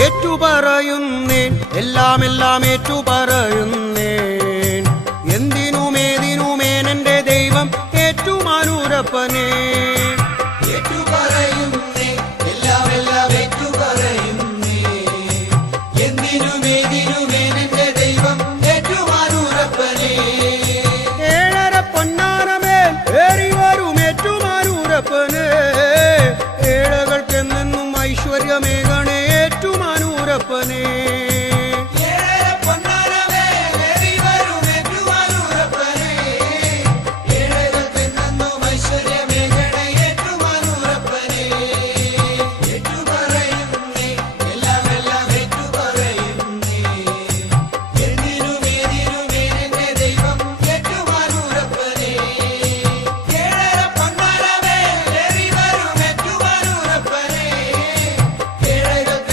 ഏറ്റുപറയുന്നേൻ എല്ലാം എല്ലാം ഏറ്റുപറയുന്നേൻ എന്തിനുമേതിനുമേനെന്റെ ദൈവം ഏറ്റുമാനൂരപ്പനേ ഏഴര പൊന്നാരമേൽ ഏറി വരും ഏറ്റുമാനൂരപ്പനേ ഏഴകൾക്കെന്നും ഐശ്വര്യമേകണേ ഏറ്റുമാനൂരപ്പനേ